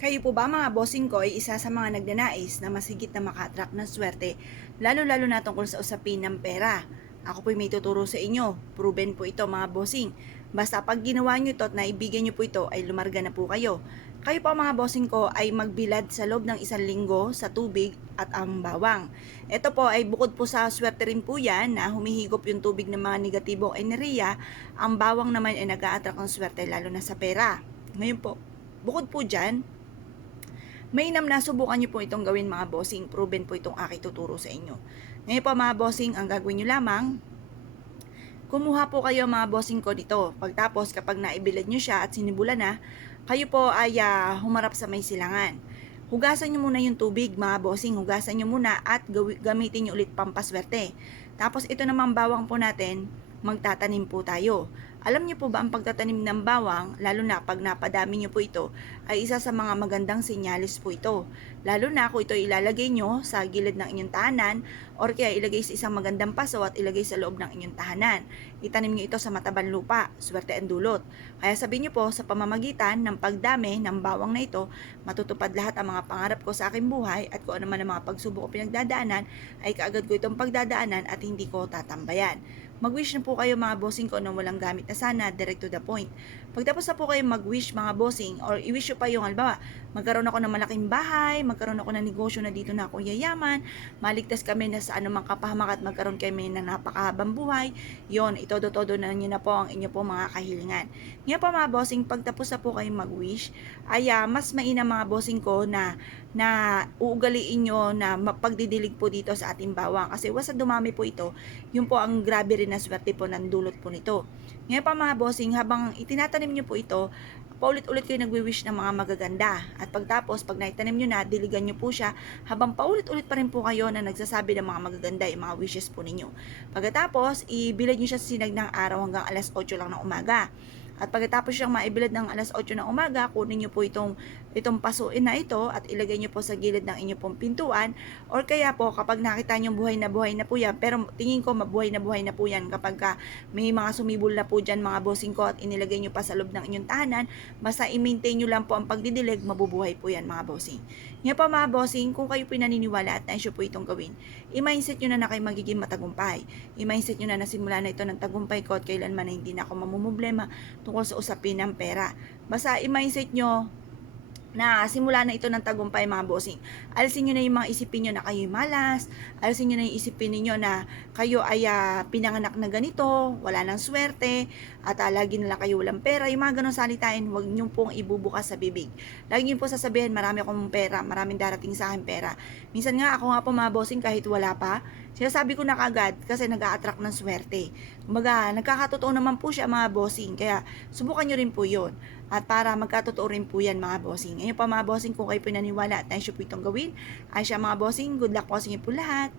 Kayo po ba mga bossing ko ay isa sa mga nagnanais na masigit na maka-attract ng swerte, lalo-lalo na tungkol sa usapin ng pera? Ako po'y may tuturo sa inyo. Proven po ito mga bossing. Basta pag ginawa nyo ito at naibigyan nyo po ito ay lumarga na po kayo. Kayo po mga bossing ko ay magbilad sa loob ng 1 linggo sa tubig at ang bawang. Ito po ay bukod po sa swerte rin po yan na humihigop yung tubig ng mga negatibong enerhiya, ang bawang naman ay nag-a-attract ng swerte lalo na sa pera. Ngayon po, bukod po dyan, mainam na subukan nyo po itong gawin mga bossing. Proven po itong aking tuturo sa inyo. Ngayon po mga bossing, ang gagawin nyo lamang, kumuha po kayo mga bossing ko dito. Pagtapos kapag naibilad nyo siya at sinibula na, kayo po ay humarap sa may silangan. Hugasan nyo muna yung tubig mga bossing. Hugasan nyo muna at gamitin nyo ulit pampaswerte. Tapos ito namang bawang po natin, magtatanim po tayo. Alam niyo po ba ang pagtatanim ng bawang, lalo na pag napadami niyo po ito, ay isa sa mga magandang sinyalis po ito. Lalo na kung ito ilalagay nyo sa gilid ng inyong tahanan or kaya ilagay sa isang magandang paso at ilagay sa loob ng inyong tahanan. Itanim nyo ito sa matabang lupa, swerte ang dulot. Kaya sabihin nyo po sa pamamagitan ng pagdami ng bawang na ito, matutupad lahat ang mga pangarap ko sa aking buhay at kung ano man ang mga pagsubok o pinagdadaanan, ay kaagad ko itong pagdadaanan at hindi ko tatambayan. Mag-wish na po kayo mga bossing ko ng walang gamit na sana, direct to the point. Pagtapos na po kayo mag-wish mga bossing, or i-wish nyo pa yung halimbawa, magkaroon ako ng malaking bahay, magkaroon ako ng negosyo na dito na ako yayaman, maligtas kami na sa anumang kapahamakan at magkaroon kami ng napakahabang buhay, yon itodo-todo na nyo na po ang inyo po mga kahilingan. Ngayon po mga bossing, pagtapos na po kayo mag-wish, ay mas mainam mga bossing ko na uugaliin nyo na mapagdidilig po dito sa ating bawang. Kasi wasa dumami po ito, yun po ang grabe rin na swerte po ng dulot po nito. Ngayon pa mga bossing, habang itinatanim nyo po ito, paulit-ulit kayo nagwi-wish ng mga magaganda. At pagtapos, pag naitanim nyo na, diligan nyo po siya, habang paulit-ulit pa rin po kayo na nagsasabi ng mga magaganda, yung mga wishes po ninyo. Pagkatapos, ibilad nyo siya sa sinag ng araw hanggang alas 8 lang ng umaga. At pagkatapos siyang maibilad ng alas 8 ng umaga, kunin nyo po itong pasuin na ito at ilagay nyo po sa gilid ng inyong pong pintuan. Or kaya po, kapag nakita nyo buhay na po yan, pero tingin ko mabuhay na po yan kapag may mga sumibol na po dyan mga bossing ko at inilagay nyo pa sa loob ng inyong tahanan, basta i-maintain nyo lang po ang pagdidilig, mabubuhay po yan mga bossing. Ngayon pa mga bossing, kung kayo pinaniniwala at nais po itong gawin, i-mindset nyo na kayo magiging matagumpay. I-mindset nyo na nasimula na ito ng tagumpay ko at kailanman na hindi na ako mamumblema tungkol sa usapin ng pera. Basta i-mindset nyo na simula na ito ng tagumpay mga bossing. Alisin nyo na yung mga isipin nyo na kayo'y malas, alisin nyo na yung isipin ninyo na kayo ay pinanganak na ganito, wala nang swerte, at lagi na lang kayo walang pera. Yung mga ganun salitain, huwag nyo pong ibubukas sa bibig. Lagi nyo po sasabihin, marami akong pera, maraming darating sa akin pera. Minsan nga ako nga po mga bossing, kahit wala pa, sinasabi ko na kagad kasi nag-a-attract ng swerte. Kumbaga, nagkakatotoo naman po siya mga bossing, kaya subukan nyo rin po yun. At para magkatotoo rin po yan mga bossing. Ngayon pa mga bossing, kung kayo pinaniwala at nais po itong gawin, ay siya mga bossing, good luck po sa inyo po lahat.